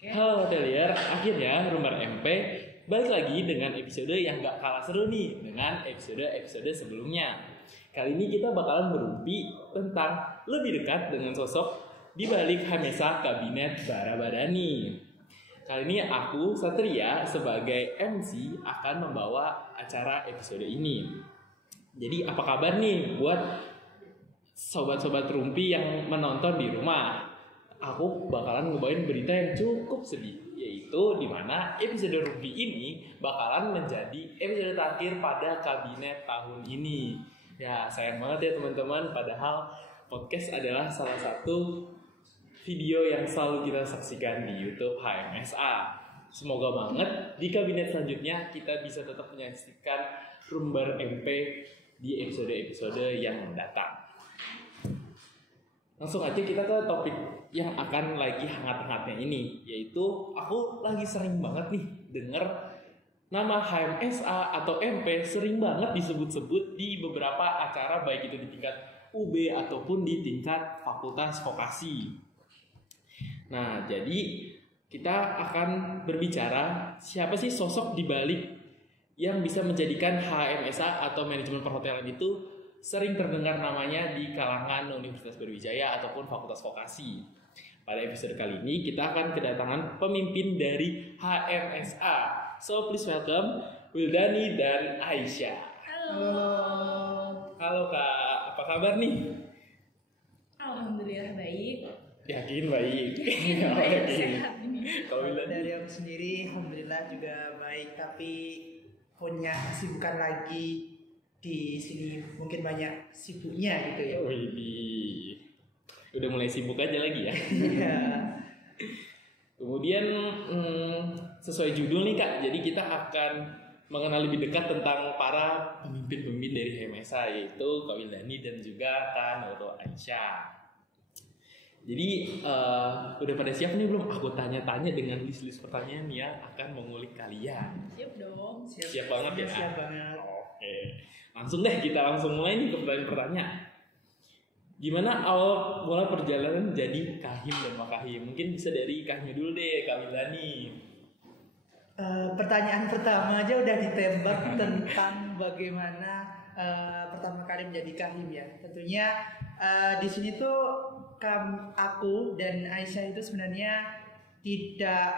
Halo hotelier, akhirnya Rumbar MP balik lagi dengan episode yang gak kalah seru nih dengan episode-episode sebelumnya. Kali ini kita bakalan berumpi tentang lebih dekat dengan sosok di balik Hamesa Kabinet Barabadani. Kali ini aku, Satria, sebagai MC akan membawa acara episode ini. Jadi apa kabar nih buat sobat-sobat rumpi yang menonton di rumah? Aku bakalan ngebawain berita yang cukup sedih, yaitu di mana episode rumpi ini bakalan menjadi episode terakhir pada kabinet tahun ini. Ya sayang banget ya teman-teman, padahal podcast adalah salah satu video yang selalu kita saksikan di YouTube HMSA. Semoga banget di kabinet selanjutnya kita bisa tetap menyaksikan Rumbar MP di episode-episode yang mendatang. Langsung aja kita ke topik yang akan lagi hangat-hangatnya ini, yaitu aku lagi sering banget nih denger nama HMSA atau MP sering banget disebut-sebut di beberapa acara, baik itu di tingkat UB ataupun di tingkat fakultas vokasi. Nah, jadi kita akan berbicara siapa sih sosok di balik yang bisa menjadikan HMSA atau manajemen perhotelan itu sering terdengar namanya di kalangan Universitas Brawijaya ataupun fakultas vokasi. Pada episode kali ini kita akan kedatangan pemimpin dari HMSA. So please welcome Wildani dan Aisyah. Halo. Halo Kak, apa kabar nih? Alhamdulillah baik. Yakin baik. Baik, sehat ini. Kalau Wildani Dari aku sendiri, alhamdulillah juga baik, tapi punya kesibukan lagi di sini, mungkin banyak sibuknya gitu ya. Widih, udah mulai sibuk aja lagi ya. Iya. Kemudian sesuai judul nih Kak, jadi kita akan mengenal lebih dekat tentang para pemimpin-pemimpin dari HMSA, yaitu Kak Wildani dan juga Kak Nurul Aisyah. Jadi udah pada siap nih belum? Aku tanya-tanya dengan list-list pertanyaan yang akan mengulik kalian. Siap dong. Siap banget ya? Siap banget. Oke, langsung deh kita langsung mulai nih ke pertanyaan-pertanyaan. Gimana awal mula perjalanan jadi Kahim dan Makahim? Mungkin bisa dari Kahimnya dulu deh, Kak Wildani. Pertanyaan pertama aja udah ditembak tentang bagaimana pertama kali menjadi kahim ya. Tentunya di sini tuh aku dan Aisyah itu sebenarnya tidak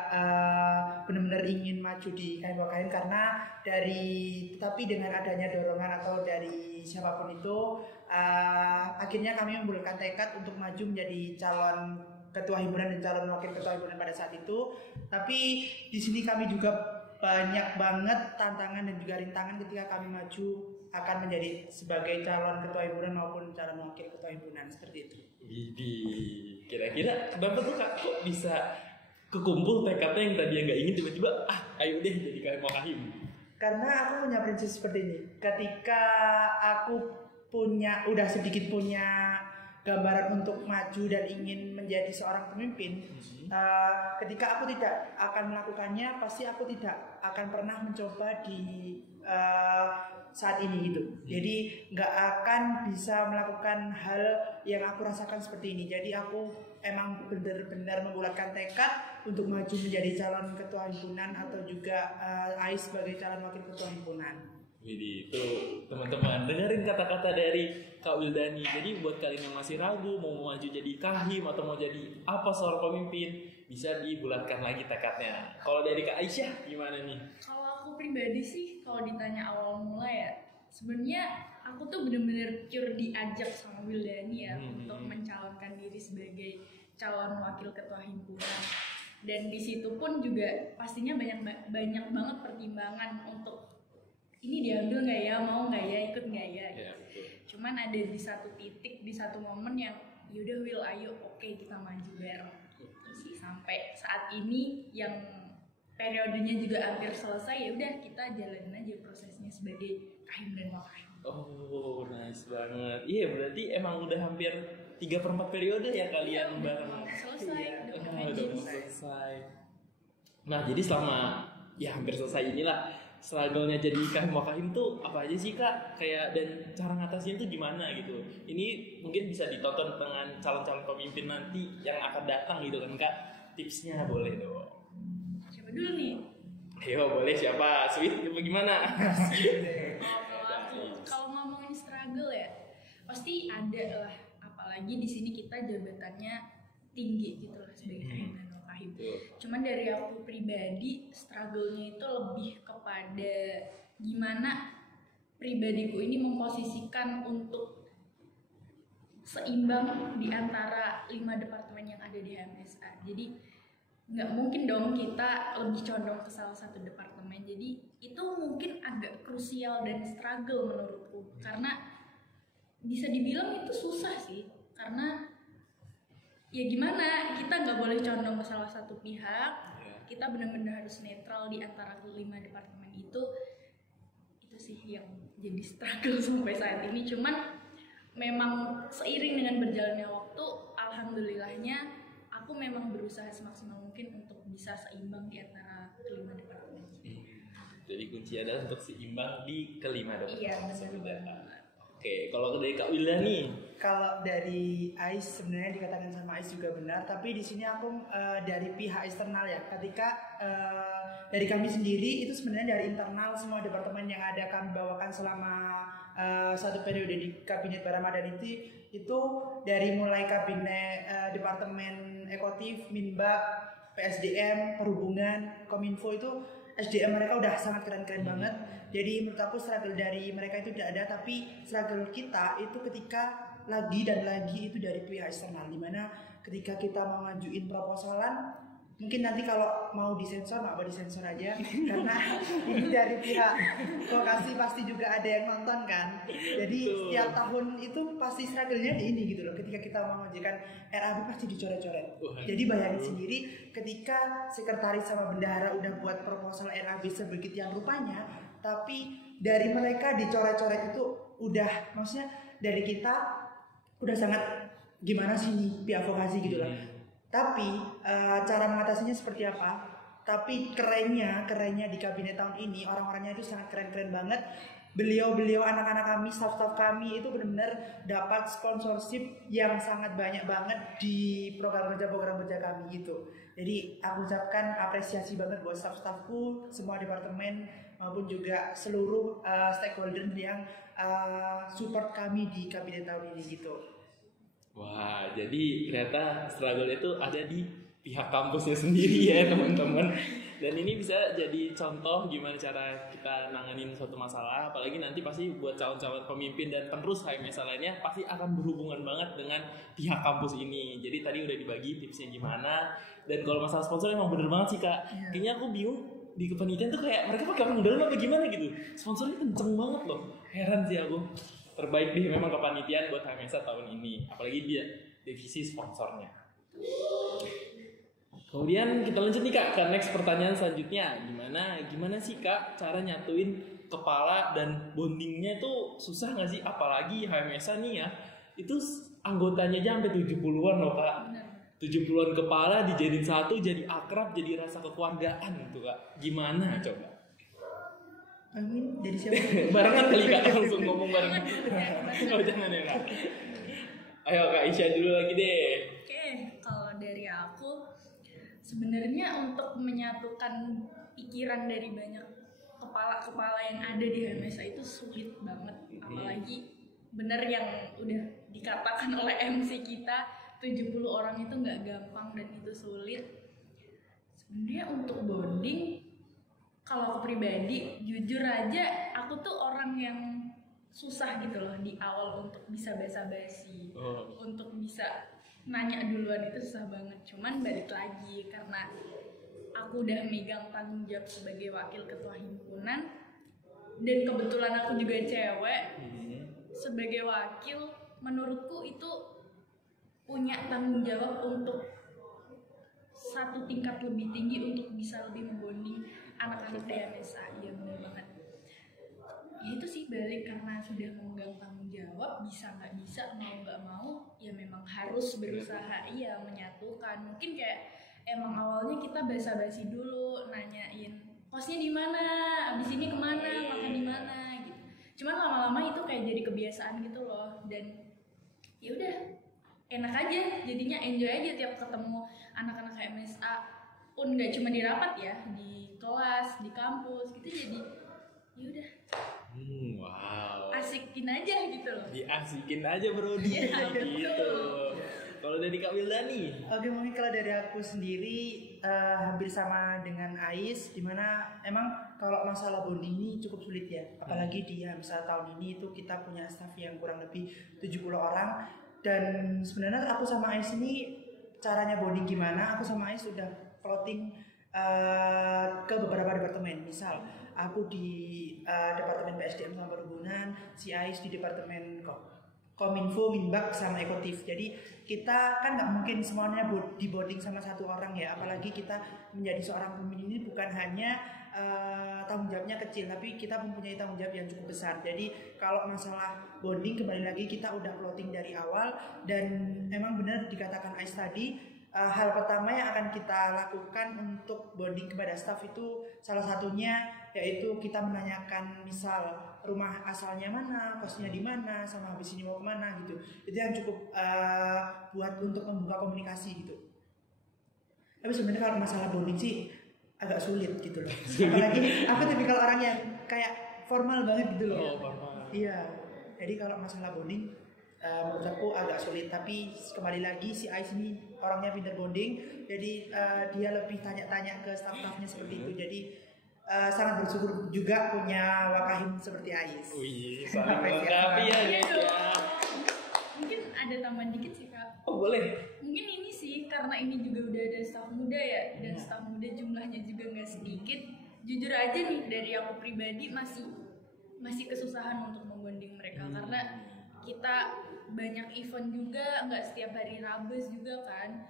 benar-benar ingin maju di kahim karena tapi dengan adanya dorongan atau dari siapapun itu akhirnya kami membulatkan tekad untuk maju menjadi calon ketua himpunan dan calon wakil ketua himpunan pada saat itu. Tapi di sini kami juga banyak banget tantangan dan juga rintangan ketika kami maju akan menjadi sebagai calon ketua himpunan maupun calon wakil ketua himpunan, seperti itu. Widih, kira-kira kenapa tuh Kak kok bisa kekumpul tekadnya yang tadi nggak ingin tiba-tiba ayo deh jadi Kahim. Karena aku punya prinsip seperti ini. Ketika aku udah sedikit punya gambaran untuk maju dan ingin menjadi seorang pemimpin, ketika aku tidak akan melakukannya, pasti aku tidak akan pernah mencoba di saat ini gitu. Jadi nggak akan bisa melakukan hal yang aku rasakan seperti ini. Jadi aku emang benar-benar membulatkan tekad untuk maju menjadi calon ketua himpunan atau juga Ais sebagai calon wakil ketua himpunan. Jadi itu teman-teman dengerin kata-kata dari Kak Wildani. Jadi buat kalian yang masih ragu mau maju jadi Kahim atau mau jadi apa seorang pemimpin, bisa dibulatkan lagi tekadnya. Kalau dari Kak Aisyah gimana nih? Kalau aku pribadi sih, kalau ditanya awal mula ya, sebenarnya aku tuh bener-bener pure diajak sama Wildani ya untuk mencalonkan diri sebagai calon wakil ketua himpunan. Dan di situ pun juga pastinya banyak banget pertimbangan untuk ini diambil nggak ya, mau nggak ya, ikut nggak ya gitu. Cuman ada di satu titik, di satu momen yang yaudah Will, ayo oke, kita maju bareng gitu sih. Sampai saat ini yang periodenya juga hampir selesai, ya udah kita jalanin aja prosesnya sebagai Kahim dan Wakahim. Oh nice banget. Iya berarti emang udah hampir 3/4 periode ya kalian bareng. Selesai, Udah selesai. Nah jadi selama ya hampir selesai inilah, struggle-nya jadi Kahim Wakahim tuh apa aja sih Kak? Kayak dan cara ngatasinnya tuh gimana gitu. Ini mungkin bisa ditonton dengan calon-calon pemimpin nanti yang akan datang gitu kan Kak. tipsnya boleh dong. Siapa dulu nih? Ayo boleh siapa? Sweet apa gimana? Kalau ngomongin struggle ya, pasti ada lah. Apalagi di sini kita jabatannya tinggi gitu lah sebagai kahim dan wakahim. Cuman dari aku pribadi, struggle-nya itu lebih kepada gimana pribadiku ini memposisikan untuk seimbang di antara 5 departemen yang ada di HMSA. Jadi nggak mungkin dong kita lebih condong ke salah satu departemen. Jadi itu mungkin agak krusial dan struggle menurutku, karena bisa dibilang itu susah sih, karena ya gimana, kita nggak boleh condong ke salah satu pihak, kita benar-benar harus netral di antara 5 departemen itu sih yang jadi struggle sampai saat ini. Cuman memang seiring dengan berjalannya waktu, alhamdulillahnya aku memang berusaha semaksimal mungkin untuk bisa seimbang di antara 5 departemen. Jadi kunci adalah untuk seimbang di kelima departemen. Iya, benar. Oke, kalau dari Kak Wilda nih. Kalau dari Ais sebenarnya dikatakan sama Ais juga benar, tapi di sini aku dari pihak eksternal ya. Ketika dari kami sendiri itu sebenarnya dari internal semua departemen yang ada kami bawakan selama satu periode di Kabinet Ramadan itu dari mulai kabinet departemen ekotif, Minbak, PSDM, Perhubungan, Kominfo itu SDM mereka udah sangat keren-keren banget. Jadi menurut aku struggle dari mereka itu tidak ada, tapi struggle kita itu ketika lagi dan lagi itu dari pihak eksternal, dimana ketika kita mau ngajuin proposalan, mungkin nanti kalau mau disensor nggak mau disensor aja karena ini dari pihak vokasi pasti juga ada yang nonton kan. Jadi setiap tahun itu pasti struggle-nya di ini gitu loh. Ketika kita mau mengajukan RAB pasti dicoret-coret. Jadi bayangin sendiri ketika sekretaris sama bendahara udah buat proposal RAB sebegitian rupanya, tapi dari mereka dicoret-coret itu udah, maksudnya dari kita udah sangat gimana sih nih pihak vokasi gitu loh. Tapi cara mengatasinya seperti apa? Tapi kerennya di kabinet tahun ini orang-orangnya itu sangat keren-keren banget. Beliau-beliau, anak-anak kami, staff-staff kami itu benar-benar dapat sponsorship yang sangat banyak banget di program kerja kami gitu. Jadi aku ucapkan apresiasi banget buat staff-staffku, semua departemen maupun juga seluruh stakeholder yang support kami di kabinet tahun ini gitu. Wah, jadi ternyata struggle itu ada di pihak kampusnya sendiri ya teman-teman. Dan ini bisa jadi contoh gimana cara kita nanganin suatu masalah. Apalagi nanti pasti buat calon-calon pemimpin dan penerus HMSA lainnya pasti akan berhubungan banget dengan pihak kampus ini. Jadi tadi udah dibagi tipsnya gimana. Dan kalau masalah sponsor emang bener banget sih Kak. Kayaknya aku bingung di kepanitiaan tuh kayak mereka pakai orang dalam apa gimana gitu. Sponsornya kenceng banget loh. Heran sih aku. Terbaik deh memang kepanitiaan buat HMSA tahun ini, apalagi dia divisi sponsornya. Kemudian kita lanjut nih Kak ke next pertanyaan selanjutnya. Gimana sih Kak cara nyatuin kepala dan bondingnya itu susah nggak sih? Apalagi HMSA nih ya, itu anggotanya aja sampai 70-an loh Kak. 70-an kepala dijadiin satu, jadi akrab, jadi rasa kekeluargaan gitu Kak. Gimana coba? Amin, jadi siapa? Barengan kali Kak, langsung ngomong bareng. Oh jangan ya Kak. Ayo Kak Isya dulu lagi deh. Oke, kalau dari aku sebenarnya untuk menyatukan pikiran dari banyak kepala-kepala yang ada di HMSA itu sulit banget. Apalagi bener yang udah dikatakan oleh MC kita, 70 orang itu nggak gampang dan itu sulit. Sebenarnya untuk bonding, kalau aku pribadi, jujur aja aku tuh orang yang susah gitu loh di awal untuk bisa basa-basi, untuk bisa nanya duluan itu susah banget. Cuman balik lagi karena aku udah megang tanggung jawab sebagai wakil ketua himpunan dan kebetulan aku juga cewek, sebagai wakil menurutku itu punya tanggung jawab untuk satu tingkat lebih tinggi untuk bisa lebih membonding anak-anak di HMSA. Iya benar banget. Ya itu sih balik karena sudah memegang tanggung jawab, bisa nggak bisa, mau nggak mau, ya memang harus berusaha menyatukan. Mungkin kayak emang awalnya kita basa-basi dulu, nanyain kosnya di mana, abis ini kemana, makan di mana gitu. Cuman lama-lama itu kayak jadi kebiasaan gitu loh, dan ya udah enak aja, jadinya enjoy aja tiap ketemu anak-anak MSA pun nggak cuma di rapat ya, di kelas, di kampus gitu, jadi yaudah Wow. asikin aja gitu loh. Diasikin aja bro Iya, gitu. Kalau dari Kak Wildani? Oke, mungkin kalau dari aku sendiri hampir sama dengan Ais, dimana emang kalau masalah bonding ini cukup sulit ya, apalagi di misal tahun ini itu kita punya staff yang kurang lebih 70 orang, dan sebenarnya aku sama Ais ini caranya bonding gimana, aku sama Ais sudah plotting ke beberapa departemen. Misal aku di departemen PSDM sama perhubungan, si Ais di departemen Kominfo, Minbak sama Ekotif. Jadi kita kan nggak mungkin semuanya di boarding sama satu orang ya, apalagi kita menjadi seorang pemimpin ini bukan hanya tanggung jawabnya kecil, tapi kita mempunyai tanggung jawab yang cukup besar. Jadi kalau masalah bonding kembali lagi kita udah plotting dari awal, dan emang benar dikatakan Ais tadi, hal pertama yang akan kita lakukan untuk bonding kepada staff itu salah satunya yaitu kita menanyakan misal rumah asalnya mana, kosnya di mana, sama habis ini mau kemana gitu. Itu yang cukup buat untuk membuka komunikasi gitu. Tapi sebenarnya kalau masalah bonding sih agak sulit gitu loh. Apalagi aku tipikal orang yang kayak formal banget gitu loh. Oh, formal. Iya. Jadi kalau masalah bonding menurut aku agak sulit, tapi kembali lagi si Ais ini orangnya pinter bonding, jadi dia lebih tanya-tanya ke staff-staffnya seperti itu. Jadi sangat bersyukur juga punya Wakahim seperti Ais. Wih, saling melengkapi ya guys ya. Mungkin ada tambahan dikit sih Kak. Oh boleh. Mungkin ini sih karena ini juga udah ada staff muda ya, dan staff muda jumlahnya juga nggak sedikit. Jujur aja nih dari aku pribadi masih kesusahan untuk membonding mereka, karena kita banyak event juga, nggak setiap hari rabes juga kan,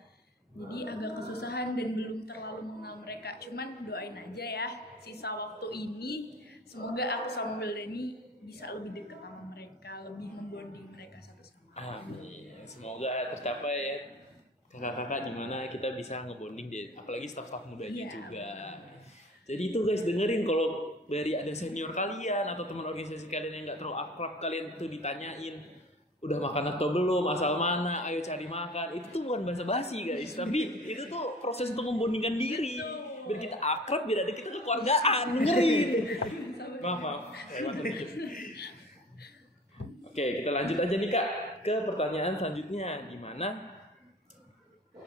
jadi agak kesusahan dan belum terlalu mengenal mereka. Cuman doain aja ya sisa waktu ini, semoga aku sama Wildani bisa lebih dekat sama mereka, lebih membonding mereka satu sama lain. Amin. Semoga tercapai ya. Kakak-kakak gimana kita bisa ngebonding deh, apalagi staff-staff mudanya Iya. juga. Jadi itu guys, dengerin kalau dari ada senior kalian atau teman organisasi kalian yang nggak terlalu akrab, kalian tuh ditanyain udah makan atau belum, asal mana, ayo cari makan. Itu tuh bukan basa-basi guys, tapi itu tuh proses untuk membondingkan diri. Biar kita akrab, biar ada kita kekeluargaan. Dengerin. Maaf, lewat dikit. Oke, kita lanjut aja nih Kak ke pertanyaan selanjutnya. Gimana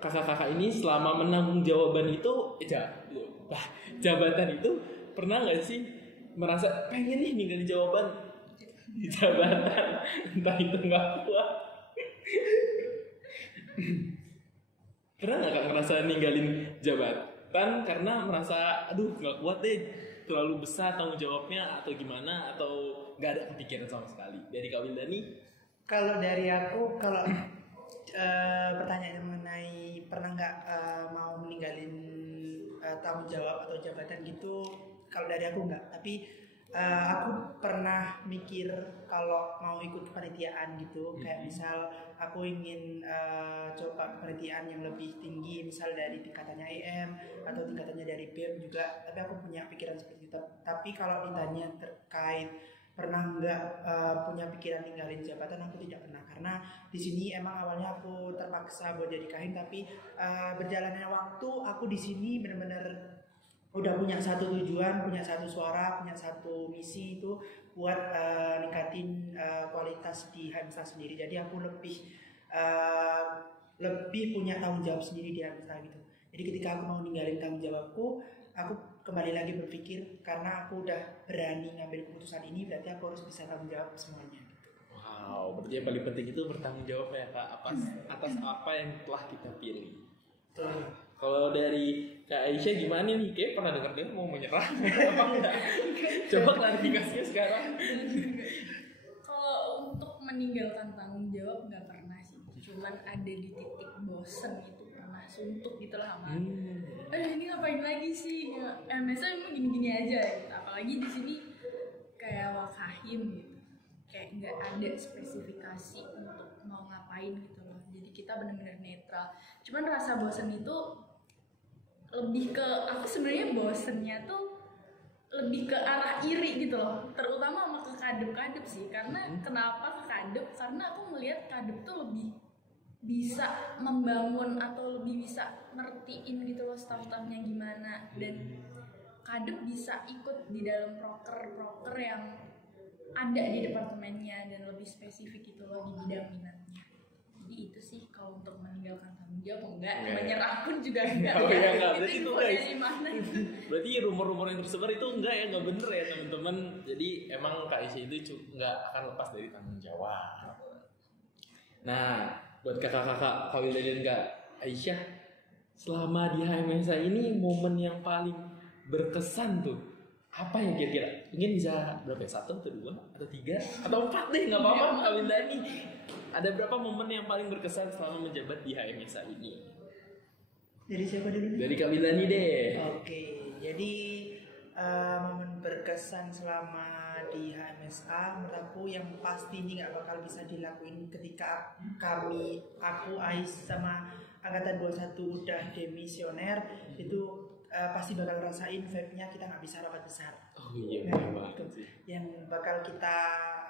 kakak-kakak ini selama menanggung jabatan itu pernah nggak sih merasa pengen nih ninggalin jabatan, entah itu nggak kuat. Pernah nggak Kak ngerasa ninggalin jabatan karena merasa aduh nggak kuat deh, terlalu besar tanggung jawabnya, atau gimana, atau nggak ada kepikiran sama sekali? Dari Kak Wildani? Kalau dari aku, kalau pertanyaan mengenai pernah nggak mau meninggalin tanggung jawab atau jabatan gitu, kalau dari aku nggak, tapi aku pernah mikir kalau mau ikut kepanitiaan gitu, kayak misal aku ingin coba kepanitiaan yang lebih tinggi, misal dari tingkatannya IM atau tingkatannya dari BEM juga, tapi aku punya pikiran seperti itu. Tapi kalau ditanya terkait pernah nggak punya pikiran ninggalin jabatan, aku tidak pernah, karena di sini emang awalnya aku terpaksa buat jadi kahim, tapi berjalannya waktu aku di sini benar-benar udah punya satu tujuan, punya satu suara, punya satu misi, itu buat ningkatin kualitas di Hamsa sendiri. Jadi aku lebih punya tanggung jawab sendiri di Hamsa gitu. Jadi ketika aku mau ninggalin tanggung jawabku, aku kembali lagi berpikir, karena aku udah berani ngambil keputusan ini, berarti aku harus bisa tanggung jawab semuanya gitu. Wow, berarti yang paling penting itu bertanggung jawab ya Kak atas apa yang telah kita pilih. Kalau dari Kak Aisyah gimana nih? Kayak pernah dengar mau menyerah apa enggak? Coba klarifikasinya sekarang. Kalau untuk meninggalkan tanggung jawab nggak pernah sih, cuman ada di titik bosen itu, pernah suntuk gitu lah sama ini ngapain lagi sih, MSA emang gini-gini aja gitu. Apalagi di sini kayak Wakahim gitu, kayak nggak ada spesifikasi untuk mau ngapain gitu loh, jadi kita benar-benar netral. Cuman rasa bosen itu lebih ke, aku sebenarnya bosennya tuh lebih ke arah iri gitu loh, terutama sama ke kadep sih. Karena kenapa ke kadep? Karena aku melihat kadep tuh lebih bisa membangun atau lebih bisa ngertiin gitu loh staff-staffnya gimana, dan kadep bisa ikut di dalam proker yang ada di departemennya dan lebih spesifik gitu loh di bidang minatnya. Jadi itu sih kalau untuk meninggalkan tanggung jawab enggak, menyerah pun juga enggak. Oh ya enggak, itu berarti itu info guys. dari mana? Berarti rumor-rumor yang tersebar itu enggak ya, enggak bener ya teman-teman. Jadi emang Kak Aisyah itu enggak akan lepas dari tanggung jawab. Nah, buat kakak-kakak Kak Wilda dan Kak Aisyah, selama di HMSA ini momen yang paling berkesan tuh apa ya kira-kira? Mungkin bisa berapa ya? 1 atau 2 atau 3 atau 4 deh, nggak apa-apa Kak Wilda nih. Ada berapa momen yang paling berkesan selama menjabat di HMSA ini? Dari siapa dulu? Dari Kak Wilda nih deh. Oke, jadi momen berkesan selama di HMSA menurut aku yang pasti ini nggak bakal bisa dilakuin ketika aku Ais sama angkatan 21 udah demisioner, itu pasti bakal rasain vibe-nya kita nggak bisa rapat besar. Oh iya, Nah, yang bakal kita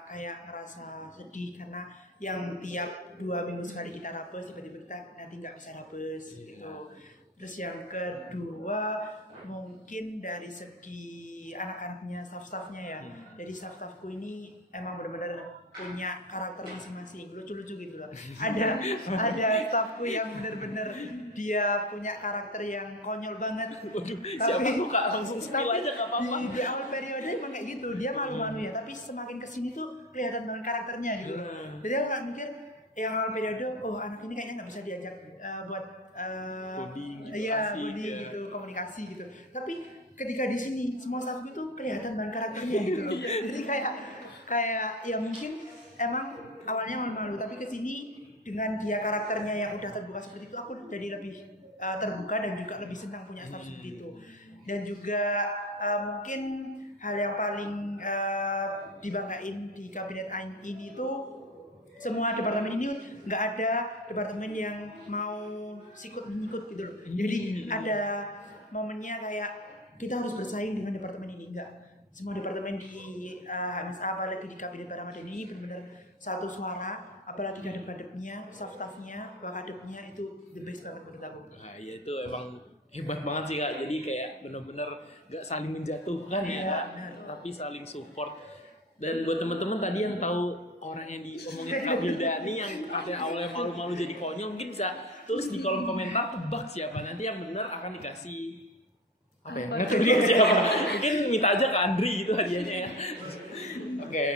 kayak ngerasa sedih karena yang tiap 2 minggu sekali kita rapes, tiba-tiba kita nanti nggak bisa rapes gitu. Terus yang kedua mungkin dari segi anak-anaknya, staff-staffnya ya. Jadi staff-staffku ini emang benar-benar punya karakter masing-masing, lucu-lucu gitu loh. Ada staffku yang benar-benar dia punya karakter yang konyol banget. Waduh, siapa tuh Kak? Langsung spill aja nggak apa-apa. Di awal periode emang kayak gitu, dia malu-malu ya. Tapi semakin kesini tuh kelihatan banget karakternya gitu loh. Jadi aku nggak mikir yang awal periode, oh anak ini kayaknya nggak bisa diajak buat Coding gitu, iya, asik, coding ya. gitu, komunikasi gitu. Tapi ketika di sini semua staffku tuh kelihatan banget karakternya gitu loh. Jadi kayak ya mungkin emang awalnya malu-malu, tapi kesini dengan dia karakternya yang udah terbuka seperti itu, aku jadi lebih terbuka dan juga lebih senang punya staff seperti itu. Dan juga mungkin hal yang paling dibanggain di kabinet ini tuh semua departemen ini nggak ada departemen yang mau sikut menyikut gitu loh. Jadi ada momennya kayak kita harus bersaing dengan departemen ini, enggak. Semua departemen di HMSA apalagi di kabinet Baramadeni ini benar-benar satu suara, apalagi kadep-kadepnya, staff-staffnya, wakadepnya itu the best banget menurut aku. Nah, ya itu emang hebat banget sih Kak. Jadi kayak benar-benar nggak saling menjatuhkan ya Kak, tapi saling support. Dan buat teman-teman tadi yang tahu orang yang diomongin Kak Wilda nih yang katanya awalnya malu-malu jadi konyol, mungkin bisa tulis di kolom komentar tebak siapa nanti yang benar akan dikasih apa ya? Nggak tahu dia siapa. Mungkin minta aja ke Andri gitu hadiahnya ya. Oke,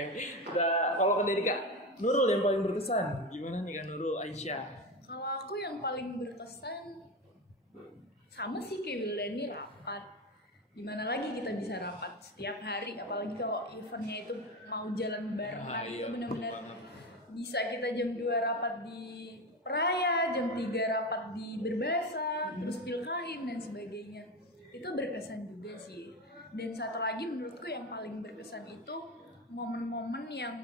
kita kalau dari Kak Nurul yang paling berkesan gimana nih Kak Nurul Aisyah? Kalau aku yang paling berkesan sama sih kayak Wilda ini, rapat. Gimana lagi kita bisa rapat setiap hari, apalagi kalau eventnya itu mau jalan barengan. Itu benar-benar bisa kita jam 2 rapat di Peraya, jam 3 rapat di Berbasa, terus Pilkahim dan sebagainya. Itu berkesan juga sih. Dan satu lagi menurutku yang paling berkesan itu momen-momen yang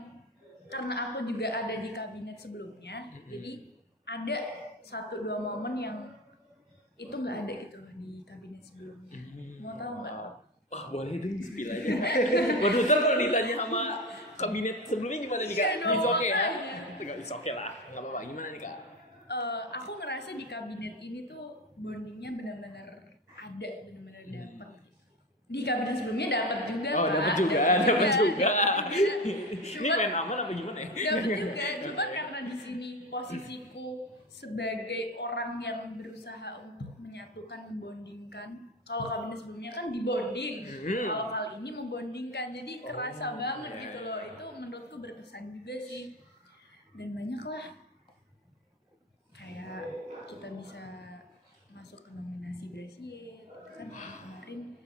karena aku juga ada di kabinet sebelumnya, jadi ada 1-2 momen yang itu nggak ada gitu di kabinet sebelumnya. Mau tahu nggak? Wah boleh dong spill aja. Waduh ntar kalau ditanya sama kabinet sebelumnya gimana nih Kak? It's okay ya? It's okay lah, nggak apa-apa. Gimana nih Kak? Aku ngerasa di kabinet ini tuh bondingnya benar-benar ada, benar-benar dapat. Di kabinet sebelumnya dapat juga. Oh dapat juga. Ini main aman apa gimana ya? Dapat juga, cuma karena di sini posisiku sebagai orang yang berusaha untuk menyatukan, membondingkan. Kalau kabinet sebelumnya kan dibonding, kalau kali ini membondingkan, jadi kerasa banget gitu loh. Itu menurutku berkesan juga sih. Dan banyak lah, kayak kita bisa masuk ke nominasi Gracie, kan kemarin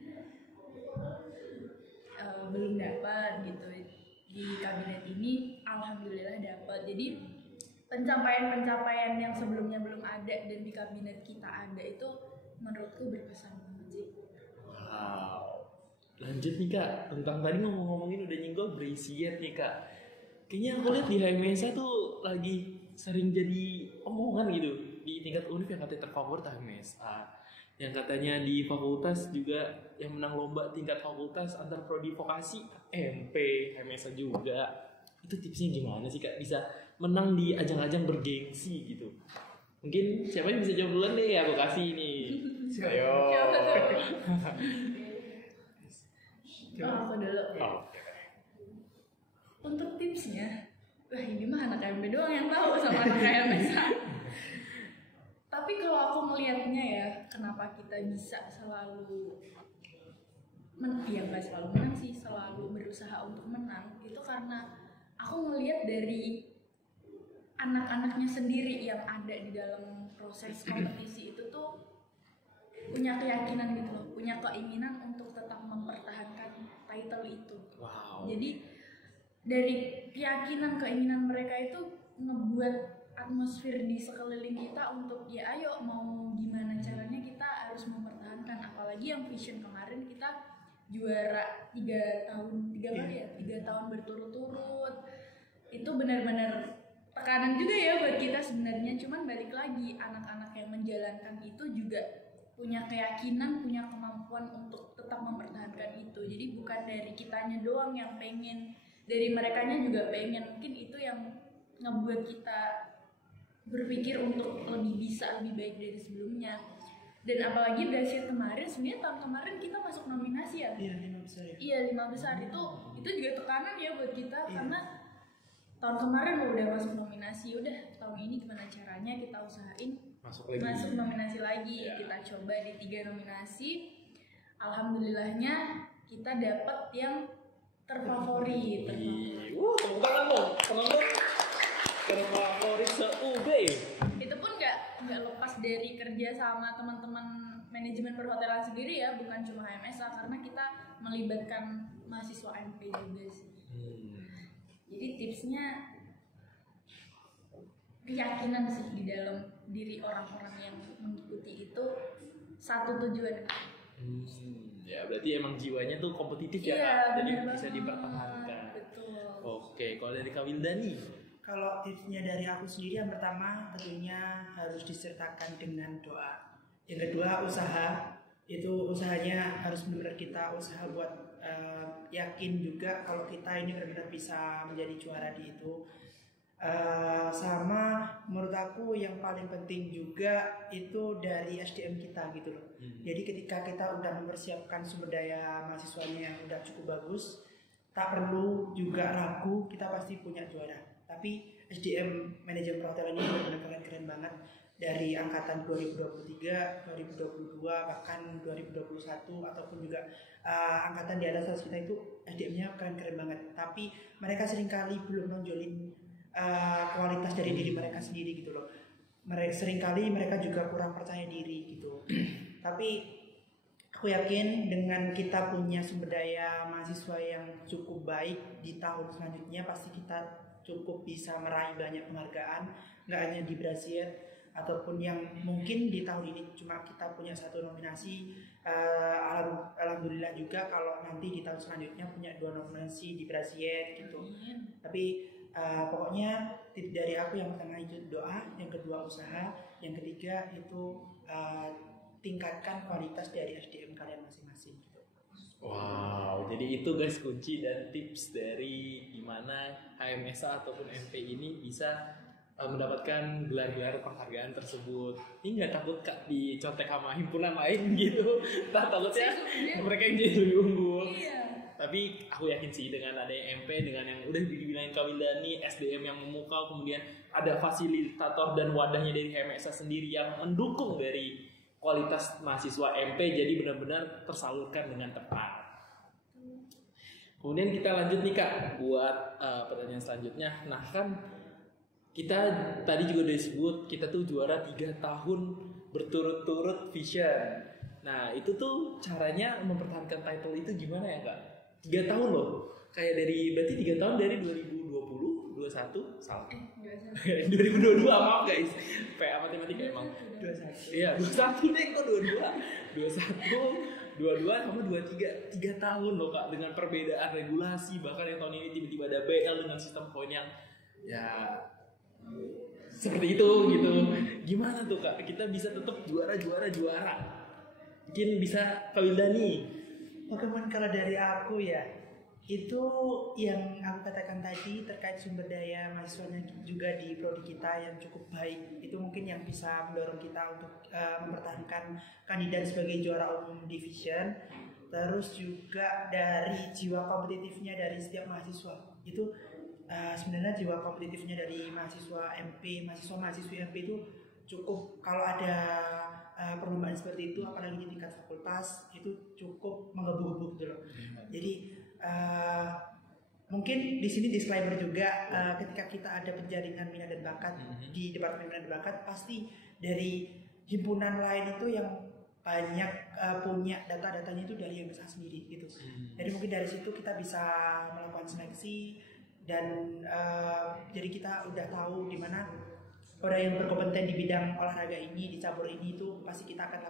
belum dapat gitu. Di kabinet ini alhamdulillah dapat. Jadi pencapaian-pencapaian yang sebelumnya belum ada dan di kabinet kita ada itu menurutku berkesan banget sih. Wow. Lanjut nih Kak, tentang tadi ngomongin udah nyenggol Brazier nih Kak. Kayaknya aku lihat di HMSA tuh lagi sering jadi omongan gitu di tingkat univ yang katanya terfavorit HMSA. Yang katanya di fakultas juga yang menang lomba tingkat fakultas antar prodi vokasi MP, HMSA juga. Itu tipsnya gimana sih Kak bisa menang di ajang-ajang bergengsi gitu? Mungkin siapa yang bisa jawab duluan deh, aku kasih nih. Ayo. Siapa tuh? Aku dulu. Oh. Untuk tipsnya, wah ini mah anak KMB doang yang tahu sama anak KMS. Tapi kalau aku melihatnya ya, kenapa kita bisa selalu nggak selalu menang sih, selalu berusaha untuk menang, itu karena aku melihat dari anak-anaknya sendiri yang ada di dalam proses kompetisi itu tuh punya keyakinan gitu loh, punya keinginan untuk tetap mempertahankan title itu. Wow. Jadi dari keyakinan keinginan mereka itu ngebuat atmosfer di sekeliling kita untuk ya ayo mau gimana caranya kita harus mempertahankan. Apalagi yang Vision kemarin kita juara 3 tahun berturut-turut. Itu benar-benar tekanan juga ya buat kita sebenarnya. Cuman balik lagi, anak-anak yang menjalankan itu juga punya keyakinan, punya kemampuan untuk tetap mempertahankan itu. Jadi bukan dari kitanya doang yang pengen, dari merekanya juga pengen. Mungkin itu yang ngebuat kita berpikir untuk lebih bisa, lebih baik dari sebelumnya. Dan apalagi Brasil kemarin, sebenarnya tahun kemarin kita masuk nominasi ya. Iya, 5 besar ya. Iya, 5 besar itu juga tekanan ya buat kita, karena tahun kemarin udah masuk nominasi, udah tahun ini gimana caranya kita usahain masuk nominasi lagi. Kita coba di 3 nominasi, alhamdulillahnya kita dapat yang terfavorit. Tepuk tangan dong, teman-teman. Terfavorit se-UB. Itu pun nggak lepas dari kerja sama teman-teman manajemen perhotelan sendiri ya, bukan cuma HMSA, karena kita melibatkan mahasiswa MP juga sih. Jadi tipsnya keyakinan sih di dalam diri orang-orang yang mengikuti itu, satu tujuan. Ya berarti emang jiwanya tuh kompetitif ya, Iya, Kak? Jadi bener bisa banget. dipertahankan. Betul. Oke, kalau dari Kak Wildani? Kalau tipsnya dari aku sendiri, yang pertama tentunya harus disertakan dengan doa. Yang kedua usaha. Itu usahanya harus benar-benar kita usaha buat yakin juga kalau kita ini benar-benar bisa menjadi juara di itu. Sama menurut aku yang paling penting juga itu dari SDM kita gitu loh. Jadi ketika kita udah mempersiapkan sumber daya mahasiswanya yang udah cukup bagus, tak perlu juga ragu, kita pasti punya juara. Tapi SDM manajemen perhotelan ini benar-benar keren banget. Dari angkatan 2023, 2022, bahkan 2021 ataupun juga angkatan di atas kita itu SDM-nya keren-keren banget. Tapi mereka seringkali belum nonjolin kualitas dari diri mereka sendiri gitu loh. Seringkali mereka juga kurang percaya diri gitu. Tapi aku yakin dengan kita punya sumber daya mahasiswa yang cukup baik, di tahun selanjutnya pasti kita cukup bisa meraih banyak penghargaan, nggak hanya di Brasil ataupun yang mungkin di tahun ini cuma kita punya 1 nominasi. Alhamdulillah juga kalau nanti di tahun selanjutnya punya 2 nominasi di Brasil gitu. Tapi pokoknya tips dari aku yang pertama itu doa, yang kedua usaha, yang ketiga itu tingkatkan kualitas dari SDM kalian masing-masing gitu. Wow, jadi itu guys kunci dan tips dari gimana HMSA ataupun MP ini bisa mendapatkan gelar-gelar penghargaan tersebut. Ini nggak takut Kak dicontek sama himpunan lain gitu. Takutnya mereka yang jadi lebih unggul. Iya. Tapi aku yakin sih dengan adanya MP, dengan yang udah dibilangin Kak Wildani, SDM yang memukau, kemudian ada fasilitator dan wadahnya dari HMSA sendiri yang mendukung dari kualitas mahasiswa MP, jadi benar-benar tersalurkan dengan tepat. Kemudian kita lanjut nih Kak buat pertanyaan selanjutnya. Nah kan kita tadi juga udah disebut kita tuh juara 3 tahun berturut-turut Vision. Nah itu tuh caranya mempertahankan title itu gimana ya Kak? 3 tahun loh. Kayak berarti 3 tahun dari 2020, 21, salah. 2022 maaf guys. PA matematika emang. 21. Iya, 21 deh kok 22. 22 sama 23. 3 tahun loh Kak, dengan perbedaan regulasi, bahkan yang tahun ini tiba-tiba ada BL dengan sistem poin yang ya seperti itu gitu. Gimana tuh Kak kita bisa tetap juara? Mungkin bisa Kak Wildani. Pokemon kalau dari aku ya, Itu yang aku katakan tadi terkait sumber daya mahasiswanya juga di prodi kita yang cukup baik. Itu mungkin yang bisa mendorong kita untuk mempertahankan kandidat sebagai juara umum division. Terus juga dari jiwa kompetitifnya dari setiap mahasiswa. Itu sebenarnya jiwa kompetitifnya dari mahasiswa MP, mahasiswi MP itu cukup, kalau ada perlombaan seperti itu apalagi di tingkat fakultas itu cukup menggebu-gebu gitu loh. Jadi mungkin di sini disclaimer juga, ketika kita ada penjaringan minat dan bakat di Departemen Minat dan Bakat, pasti dari himpunan lain itu yang banyak punya data-datanya itu dari MSA sendiri gitu. Jadi mungkin dari situ kita bisa melakukan seleksi dan jadi kita udah tahu di mana orang yang berkompeten di bidang olahraga ini, di cabur ini itu pasti kita akan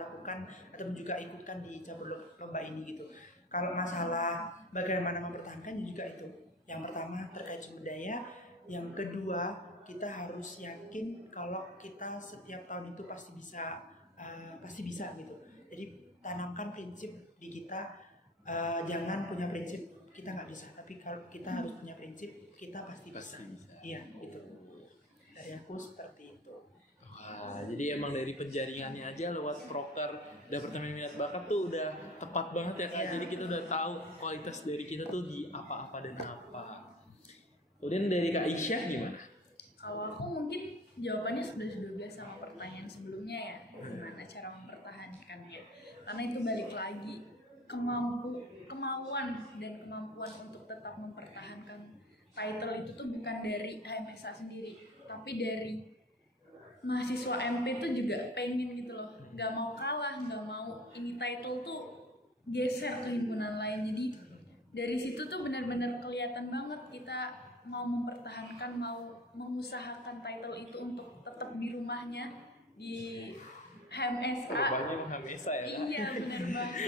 lakukan atau juga ikutkan di cabur lomba ini gitu. Kalau masalah bagaimana mempertahankan juga itu. Yang pertama terkait sumber daya, yang kedua kita harus yakin kalau kita setiap tahun itu pasti bisa gitu. Jadi tanamkan prinsip di kita, jangan punya prinsip kita nggak bisa, tapi kalau kita harus punya prinsip kita pasti bisa. Iya itu. Dari aku seperti itu. Wah, jadi emang dari penjaringannya aja lewat proker Departemen Minat Bakat tuh udah tepat banget ya Kak. Yeah. Jadi kita udah tahu kualitas dari kita tuh di apa-apa dan apa. Kemudian dari Kak Aisyah gimana? Kalau aku mungkin jawabannya sudah sama pertanyaan sebelumnya ya, gimana cara mempertahankannya. Karena itu balik lagi kemauan dan kemampuan untuk tetap mempertahankan title itu tuh bukan dari HMSA sendiri, tapi dari mahasiswa MP tuh juga pengen gitu loh, nggak mau kalah, nggak mau ini title tuh geser ke himpunan lain. Jadi dari situ tuh benar-benar kelihatan banget kita mau mempertahankan, mau mengusahakan title itu untuk tetap di rumahnya di HMSA. Rupanya HMSA ya? Iya benar banget.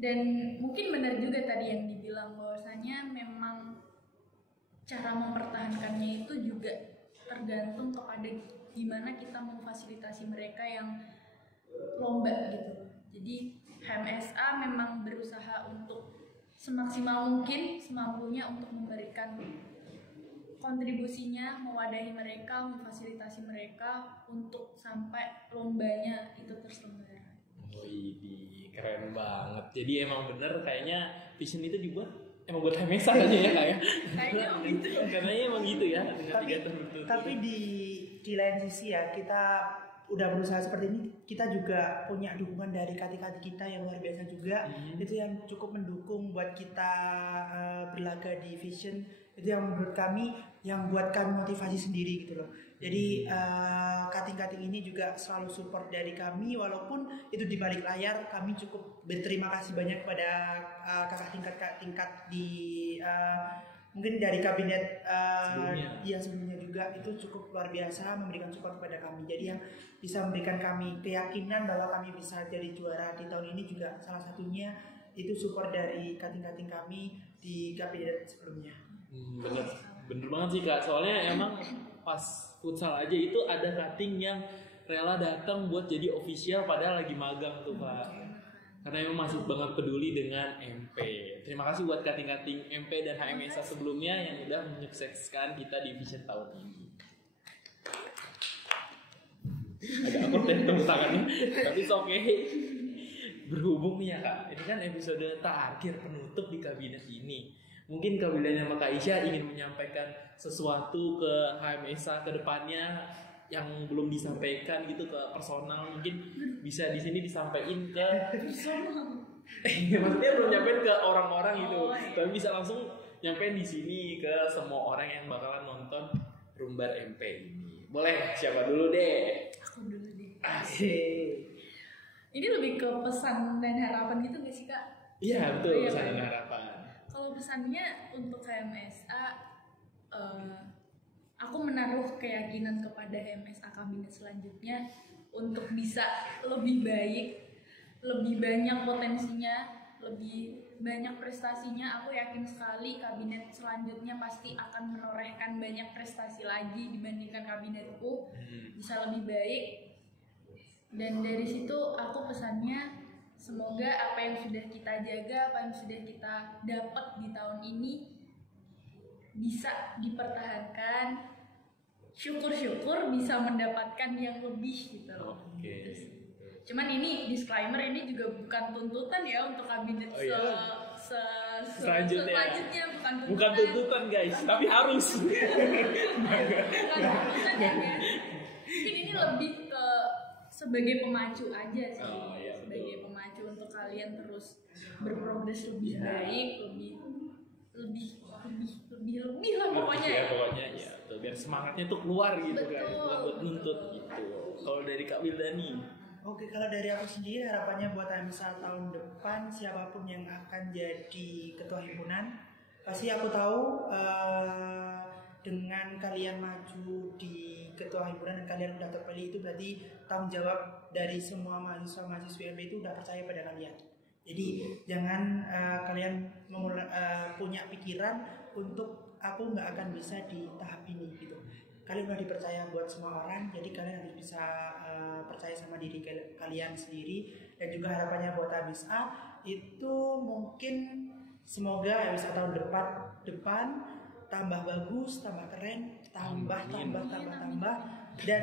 Dan mungkin benar juga tadi yang dibilang bahwasanya memang cara mempertahankannya itu juga tergantung kepada gimana kita memfasilitasi mereka yang lomba gitu. Jadi HMSA memang berusaha untuk semaksimal mungkin semampunya untuk memberikan kontribusinya, mewadahi mereka, memfasilitasi mereka untuk sampai lombanya itu terselenggara. Wih, keren banget. Jadi emang bener kayaknya vision itu dibuat emang buat HMSA aja ya Kak ya? Kayaknya gitu. Karena emang gitu ya. Tapi di lain sisi ya, kita udah berusaha seperti ini, kita juga punya dukungan dari kati-kati kita yang luar biasa juga. Itu yang cukup mendukung buat kita berlaga di Vision. Itu yang menurut kami, yang buat kami motivasi sendiri gitu loh. Jadi kating-kating ini juga selalu support dari kami, walaupun itu di balik layar. Kami cukup berterima kasih banyak pada kakak tingkat di mungkin dari kabinet sebelumnya juga, itu cukup luar biasa memberikan support kepada kami. Jadi yang bisa memberikan kami keyakinan bahwa kami bisa jadi juara di tahun ini juga salah satunya itu support dari kating-kating kami di kabinet sebelumnya. Bener banget sih Kak. Soalnya emang pas futsal aja itu ada kating yang rela datang buat jadi official padahal lagi magang tuh Kak. Karena emang masih banget peduli dengan MP. Terima kasih buat kating-kating MP dan HMSA sebelumnya yang udah menyukseskan kita di Vision tahun ini. Agak awkward ya tepuk tangannya, tapi oke. Berhubung nih ya Kak, ini kan episode terakhir penutup di kabinet ini. Mungkin kabinet sama Kak Aisyah ingin menyampaikan sesuatu ke HMSA ke depannya yang belum disampaikan gitu ke personal, mungkin bisa di sini disampaikan ke maksudnya belum nyampein ke orang-orang gitu, tapi bisa langsung nyampein di sini ke semua orang yang bakalan nonton Rumbar MP ini. Boleh siapa dulu deh? Aku dulu deh. Asik. Ini lebih ke pesan dan harapan gitu nggak sih Kak? Iya betul, Iya, pesan dan Kak. harapan. Kalau pesannya untuk HMSA, aku menaruh keyakinan kepada HMSA kabinet selanjutnya untuk bisa lebih baik, lebih banyak potensinya, lebih banyak prestasinya. Aku yakin sekali kabinet selanjutnya pasti akan menorehkan banyak prestasi lagi dibandingkan kabinetku, bisa lebih baik. Dan dari situ aku pesannya semoga apa yang sudah kita jaga, apa yang sudah kita dapat di tahun ini bisa dipertahankan. Syukur-syukur bisa mendapatkan yang lebih gitu loh. Oke. Cuman ini disclaimer, ini juga bukan tuntutan ya untuk kabinet Selanjutnya bukan bukan tuntutan guys, tapi harus. bukan tuntutan ya guys. Mungkin ini lebih ke sebagai pemacu aja sih. Oh, iya, sebagai betul. pemacu untuk kalian terus berprogres lebih baik, lebih lah pokoknya ya. Pokoknya ya, tuh, biar semangatnya tuh keluar gitu guys, Betul, bukan buat nuntut gitu. Kalau dari Kak Wildani, Oke, kalau dari aku sendiri harapannya buat AMSA tahun depan siapapun yang akan jadi ketua himpunan, pasti aku tahu dengan kalian maju di ketua himpunan dan kalian udah terpilih, itu berarti tanggung jawab dari semua mahasiswa-mahasiswi MB itu udah percaya pada kalian. Jadi jangan kalian punya pikiran untuk aku nggak akan bisa di tahap ini gitu. Kalian udah dipercaya buat semua orang, jadi kalian harus bisa percaya sama diri kalian sendiri. Dan juga harapannya buat AMSA itu mungkin semoga AMSA tahun depan tambah bagus, tambah keren, tambah, dan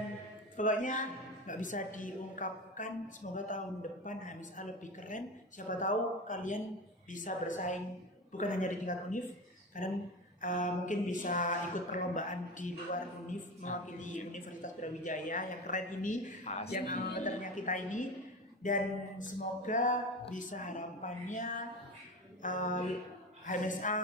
pokoknya nggak bisa diungkapkan. Semoga tahun depan AMSA lebih keren. Siapa tahu kalian bisa bersaing bukan hanya di tingkat univ, kalian mungkin bisa ikut perlombaan di luar univ, mewakili Universitas Brawijaya yang keren ini, yang amaternya kita ini. Dan semoga bisa harapannya HMSA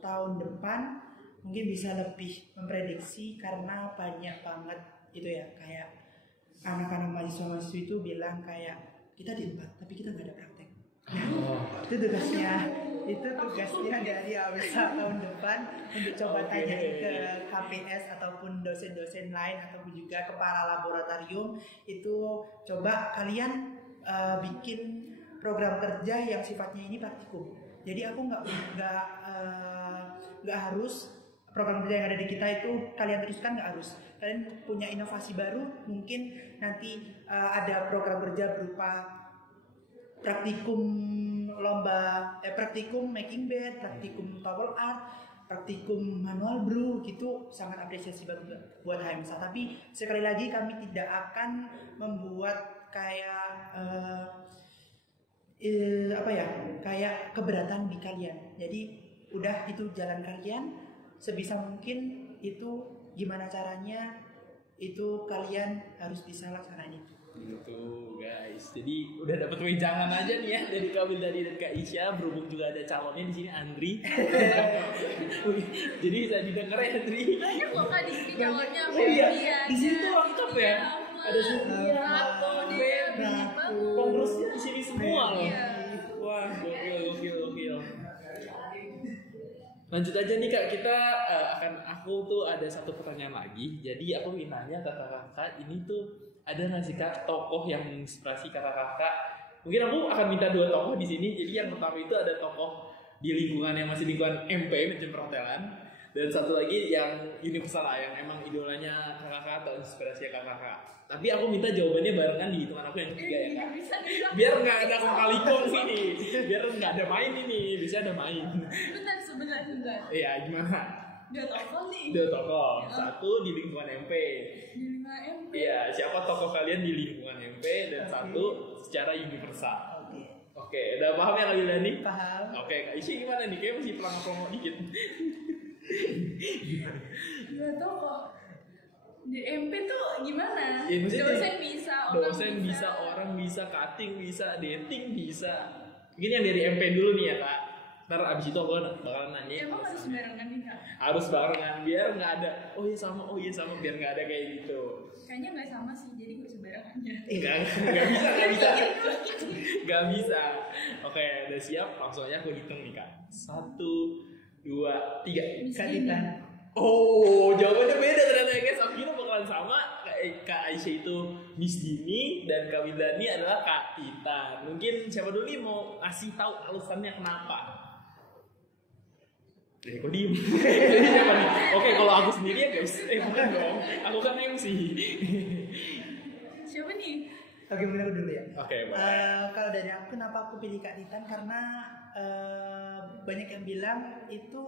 tahun depan mungkin bisa lebih memprediksi, karena banyak banget itu ya, kayak anak-anak mahasiswa-mahasiswa itu bilang kayak kita di tempat tapi kita nggak ada praktek. Itu tugasnya dari AMSA tahun depan untuk coba tanya ke KPS ataupun dosen-dosen lain ataupun juga kepala laboratorium, itu coba kalian bikin program kerja yang sifatnya ini praktikum. Jadi aku nggak harus program kerja yang ada di kita itu kalian teruskan, nggak harus. Kalian punya inovasi baru, mungkin nanti ada program kerja berupa praktikum praktikum making bed, praktikum towel art, praktikum manual brew, gitu sangat apresiasi buat HMSA. Tapi sekali lagi kami tidak akan membuat kayak kayak keberatan di kalian. Jadi udah itu jalan kalian, sebisa mungkin itu gimana caranya itu kalian harus bisa laksanain itu. gitu guys. Jadi udah dapat wejangan aja nih ya dari Kak Wildani dan Kak Isya. Berhubung juga ada calonnya di sini, Andri. Jadi bisa didengar ya, Andri. Banyak loh Kak di sini calonnya. Oh iya, di sini tuh lengkap ya. Ada Surya, pengurusnya di sini semua loh. Wah, gokil. Lanjut aja nih Kak, kita aku tuh ada satu pertanyaan lagi. Jadi aku ingin nanya ke kakak, ini tuh ada nggak sih Kak tokoh yang menginspirasi kakak-kakak? Mungkin aku akan minta 2 tokoh di sini. Jadi yang pertama itu ada tokoh di lingkungan yang masih lingkungan MP, Manajemen Perhotelan, dan satu lagi yang universal lah, yang emang idolanya kakak-kakak atau inspirasi kakak-kakak. Tapi aku minta jawabannya barengan di hitungan aku yang ketiga ya Kak. Biar nggak ada kong-kali sini, biar nggak ada main ini, bisa ada main. Sebentar. Iya, gimana? 2 tokoh nih. 2 tokoh, satu di lingkungan MP. Di lingkungan MP. Iya, siapa tokoh kalian di lingkungan MP, dan satu secara universal. Oke, udah paham ya Kak Wildani? Paham. Oke, Kak Isya gimana nih? Kayaknya masih pelangga-pelangga dikit. 2 tokoh di MP tuh gimana? Ya, dosen bisa, orang bisa, cutting bisa, dating bisa. Mungkin yang dari MP dulu nih ya Kak. Ntar abis itu aku bakalan nanya. Emang harus barengan nih Kak? Harus barengan, biar nggak ada oh iya sama, biar nggak ada kayak gitu. Kayaknya nggak sama sih, jadi gue sebarengannya. Nggak bisa. Oke, udah siap, langsung aja aku hitung nih Kak. 1, 2, 3. Kak Titan. Oh, jawabannya beda ternyata ya guys. Aku kira bakalan sama. Kak Aisyah itu Miss Dini dan Kak Wildani adalah Kak Titan. Mungkin siapa dulu nih mau ngasih tahu alasannya kenapa? Kok diem? Siapa nih? Oke, kalau aku sendiri ya guys. Bukan dong. Aku kan MC. Siapa nih? Oke, mungkin aku dulu ya. Oke, boleh. Kalau dari aku, kenapa aku pilih Kak Titan? Karena banyak yang bilang itu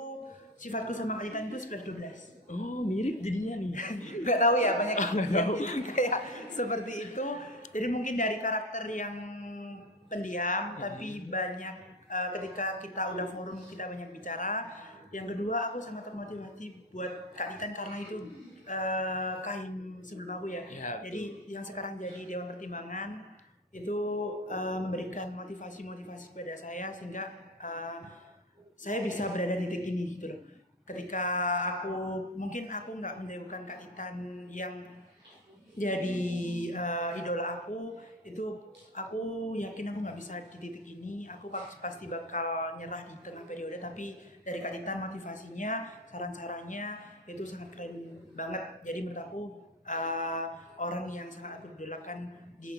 sifatku sama Kak Titan itu 11-12. Oh, mirip jadinya nih. Gak tahu ya, banyak yang kayak seperti itu. Jadi mungkin dari karakter yang pendiam, tapi banyak ketika kita udah forum kita banyak bicara. Yang kedua, aku sangat termotivasi buat Kak Titan karena itu Kahim sebelum aku ya. Jadi yang sekarang jadi Dewan Pertimbangan itu memberikan motivasi-motivasi kepada saya sehingga saya bisa berada di titik ini gitu loh. Ketika aku nggak menjauhkan Kak Titan yang jadi idola aku, itu aku yakin aku nggak bisa di titik ini. Aku pasti bakal nyerah di tengah periode. Tapi dari Kak Titan motivasinya, saran-sarannya itu sangat keren banget. Jadi menurut aku orang yang sangat aku idolakan di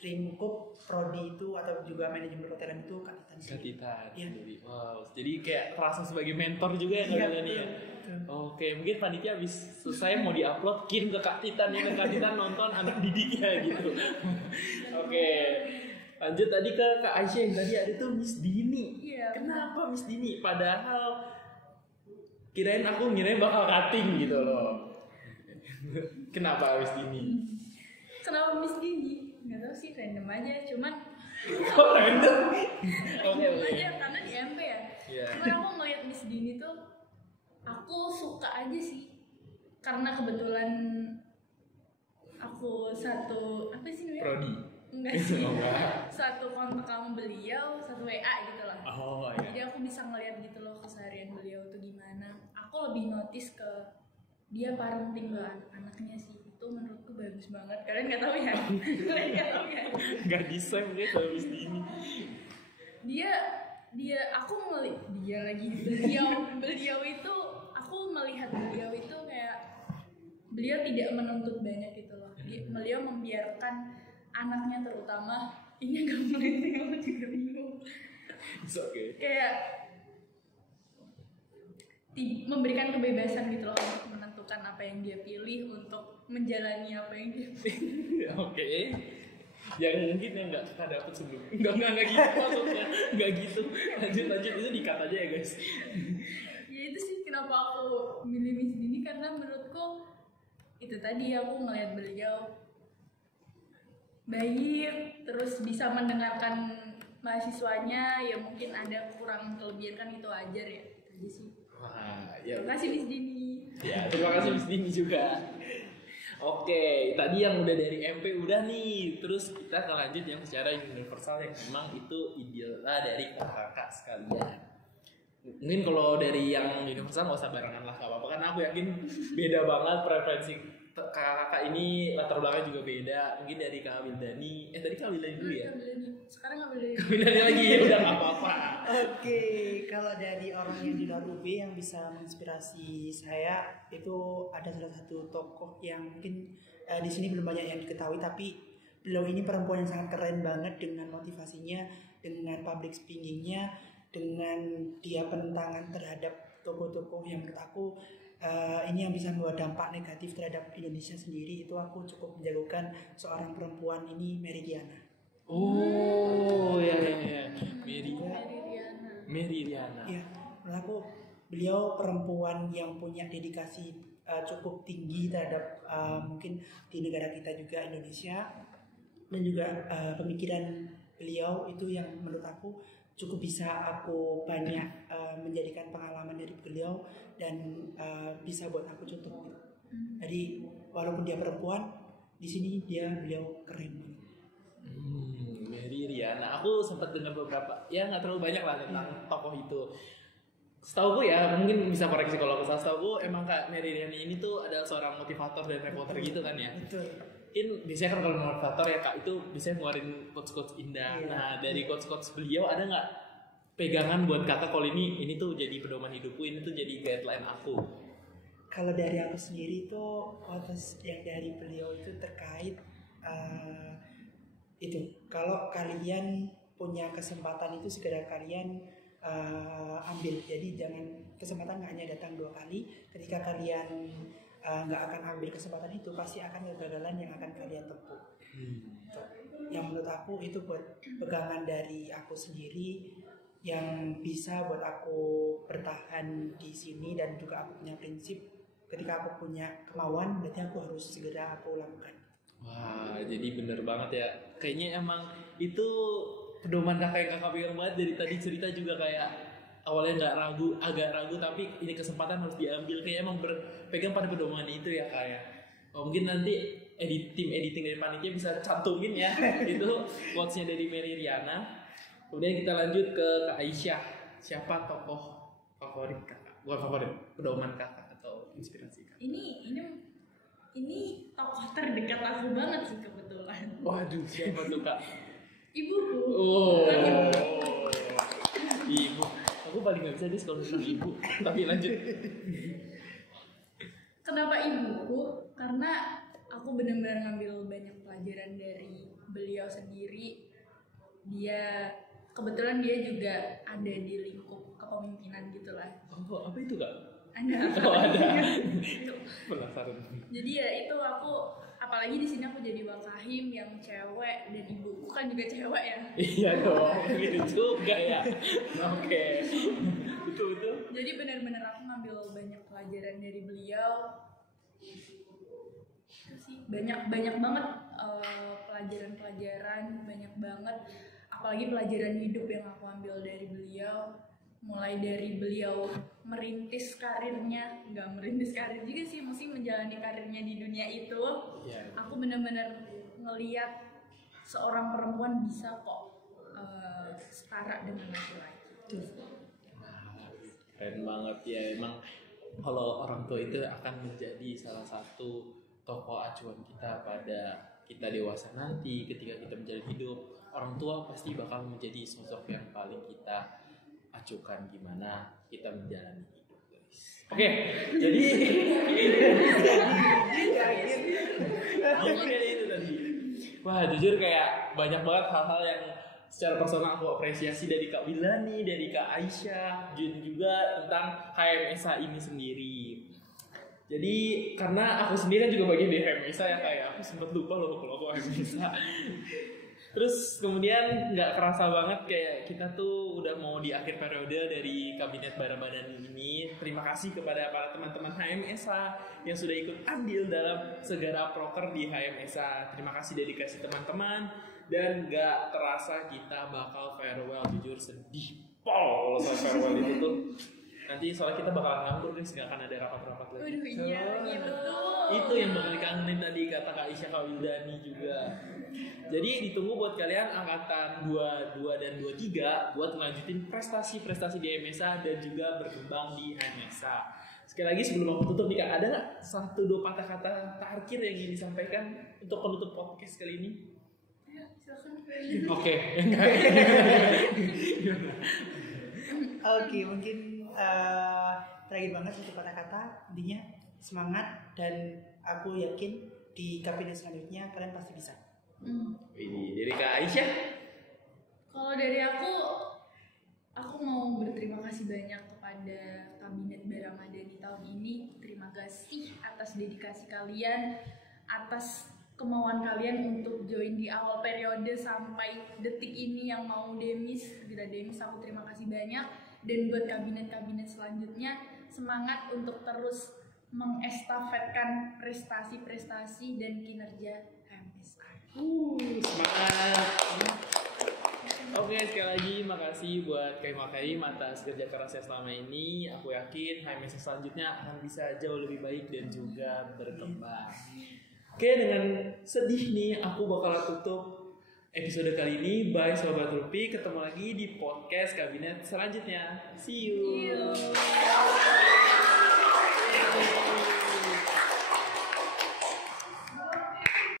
lingkup prodi itu atau juga manajemen perhotelan itu Kak Titan sih. Kak Titan. Iya. Wow, jadi kayak terasa sebagai mentor juga ya Kak Titan ya. Oke, mungkin panitia habis selesai mau diupload kirim ke Kak Titan ya, Kak Titan nonton anak didiknya gitu. Oke. Lanjut tadi ke Kak Aisyah yang tadi ada tuh Miss Dini. Iya. Kenapa Miss Dini? Padahal kirain bakal cutting gitu loh. Kenapa Miss Dini? Kenapa Miss Dini? Nggak tahu sih, random aja. Cuman Kok random? Oke. aja karena di MP ya. Iya. Cuman aku ngeliat Miss Dini tuh, aku suka aja sih. Karena kebetulan aku satu apa sih namanya? Prodi. Enggak sih. Enggak. Satu kontak sama beliau, satu WA gitu lah. Oh iya. Jadi aku bisa ngeliat gitu loh keseharian beliau tuh gimana. Aku lebih notice ke dia parenting ke anaknya sih. Itu menurutku bagus banget. Kalian nggak tahu ya? Kalian nggak tahu ya? Nggak desain dia sama Miss Dini. Beliau itu aku melihat beliau itu kayak beliau tidak menuntut banyak gitu loh. Beliau membiarkan anaknya terutama ini agak melenceng, aku juga bingung. It's okay. Kayak memberikan kebebasan gitu loh untuk menentukan apa yang dia pilih, untuk menjalani apa yang dia pilih. Oke. Yang mungkin yang nggak kita dapat sebelum nggak gitu maksudnya, nggak gitu. Lanjut itu di-cut aja ya guys. Ya itu sih kenapa aku milih Miss Dini, karena menurutku itu tadi aku ngelihat beliau baik, terus bisa mendengarkan mahasiswanya. Ya mungkin ada kurang kelebihan kan, itu wajar ya. Itu aja sih. Wah, ya. Terima kasih Miss Dini. Ya, terima kasih Miss Dini juga. Oke, tadi yang udah dari MP udah nih. Terus kita akan lanjut yang secara universal yang memang itu idola dari kakak sekalian. Mungkin kalau dari yang universal nggak usah barengan lah, nggak apa-apa, karena aku yakin beda banget preferensi kakak-kakak ini, latar belakang juga beda. Mungkin dari Kak Wildani, tadi Kak Wildani dulu ya? Sekarang nggak boleh. Kak Wildani lagi, ya udah nggak apa-apa. Oke, kalau dari orang yang di luar UB yang bisa menginspirasi saya itu ada salah satu tokoh yang mungkin di sini belum banyak yang diketahui, tapi beliau ini perempuan yang sangat keren banget dengan motivasinya, dengan public speakingnya, dengan dia penentangan terhadap tokoh-tokoh yang menurut aku ini yang bisa membawa dampak negatif terhadap Indonesia sendiri. Itu aku cukup menjagokan seorang perempuan ini, Mary Riana. Oh ya. Mary Riana. Ya, menurut aku beliau perempuan yang punya dedikasi cukup tinggi terhadap mungkin di negara kita juga, Indonesia, dan juga pemikiran beliau itu yang menurut aku cukup bisa aku banyak menjadikan pengalaman dari beliau dan bisa buat aku contoh. Jadi walaupun dia perempuan, di sini beliau keren banget. Mary Riana, aku sempat dengar beberapa, ya nggak terlalu banyak lah tentang tokoh itu. Setahu gue ya, mungkin bisa koreksi kalau aku salah. Setahu gue emang Kak Mary Riana ini tuh adalah seorang motivator dan reporter gitu kan ya. Betul. Mungkin biasanya kan kalau motivator ya Kak itu biasanya ngeluarin quotes-quotes indah. Iya. Nah dari quotes-quotes beliau ada nggak pegangan buat Kakak kalau ini tuh jadi pedoman hidupku, ini tuh jadi guideline aku? Kalau dari aku sendiri itu quotes yang dari beliau itu terkait itu, kalau kalian punya kesempatan itu segera kalian ambil. Jadi jangan, kesempatan nggak hanya datang 2 kali. Ketika kalian nggak akan ambil kesempatan itu, pasti akan kegagalan yang akan kalian tempuh. Yang menurut aku itu buat pegangan dari aku sendiri yang bisa buat aku bertahan di sini, dan juga aku punya prinsip ketika aku punya kemauan berarti aku harus segera aku lakukan. Wah, jadi bener banget ya. Kayaknya emang itu pedoman kakak yang kakak pegang banget dari tadi cerita juga, kayak awalnya agak ragu, tapi ini kesempatan harus diambil. Kayak emang berpegang pada pedoman itu ya kayak. Mungkin nanti tim editing dari panitia bisa cantumin ya itu quotes-nya dari Mary Riana. Kemudian kita lanjut ke Kak Aisyah. Siapa tokoh favorit kakak? Bukan favorit, pedoman kakak atau inspirasi kakak? Ini tokoh terdekat aku banget sih kebetulan. Waduh, siapa tuh Kak? Ibuku. Oh, ibu. Aku paling gak bisa deh kalau tentang ibu. Tapi lanjut. Kenapa ibuku? Karena aku benar-benar ngambil banyak pelajaran dari beliau sendiri. Kebetulan dia juga ada di lingkup kepemimpinan gitulah. Oh, apa itu Kak? Ada. Oh, ada. Penasaran. Jadi ya itu aku, apalagi di sini aku jadi wakahim yang cewek, dan ibuku kan juga cewek ya. Iya dong, gitu juga ya. Oke. Betul. Jadi benar-benar aku ngambil banyak pelajaran dari beliau. Itu sih banyak banget pelajaran, banyak banget. Apalagi pelajaran hidup yang aku ambil dari beliau. Mulai dari beliau merintis karirnya, nggak merintis karir juga sih, mesti menjalani karirnya di dunia itu. Yeah. Aku benar-benar ngeliat seorang perempuan bisa kok setara dengan laki-laki. Keren banget ya, emang kalau orang tua itu akan menjadi salah satu tokoh acuan kita pada kita dewasa nanti. Ketika kita menjalani hidup, orang tua pasti bakal menjadi sosok yang paling kita acukan gimana kita menjalani hidup, guys. Oke, jadi itu tadi. Wah, jujur kayak banyak banget hal-hal yang secara personal aku apresiasi dari Kak Wilani, dari Kak Aisyah, dan juga tentang HMSA ini sendiri. Jadi karena aku sendiri kan juga bagian dari HMSA ya, kayak aku sempat lupa loh kalau aku HMSA. Terus kemudian nggak kerasa banget kayak kita tuh udah mau di akhir periode dari Kabinet Bara Badan ini. Terima kasih kepada para teman-teman HMSA yang sudah ikut andil dalam segala proker di HMSA. Terima kasih dedikasi teman-teman, dan nggak terasa kita bakal farewell. Jujur sedih pol kalau soal farewell itu tuh. Nanti soalnya kita bakalan nganggur guys, nggak akan ada rapat-rapat lagi. Waduh, iya betul. Itu yang bakal dikangenin tadi kata Kak Aisyah, Kak Wildani juga. Jadi ditunggu buat kalian angkatan 22 dan 23 buat ngelanjutin prestasi-prestasi di MSA dan juga berkembang di HMSA. Sekali lagi sebelum aku tutup nih Kak, ada nggak 1-2 patah kata terakhir yang ingin disampaikan untuk penutup podcast kali ini? Ya, silakan. Oke. Oke, mungkin terakhir banget satu kata-kata, intinya semangat, dan aku yakin di kabinet selanjutnya kalian pasti bisa. Ini dari Kak Aisyah. Kalau dari aku mau berterima kasih banyak kepada Kabinet Bara Madani tahun ini. Terima kasih atas dedikasi kalian, atas kemauan kalian untuk join di awal periode sampai detik ini yang mau demis. Bila demis aku terima kasih banyak. Dan buat kabinet-kabinet selanjutnya, semangat untuk terus mengestafetkan prestasi-prestasi dan kinerja HMSA. Semangat. Oke, sekali lagi makasih buat Kaim atas kerja kerasnya selama ini. Aku yakin HMSA selanjutnya akan bisa jauh lebih baik dan juga berkembang. Oke, dengan sedih nih aku bakal tutup episode kali ini. Bye Sobat Rupi, ketemu lagi di podcast kabinet selanjutnya. See you.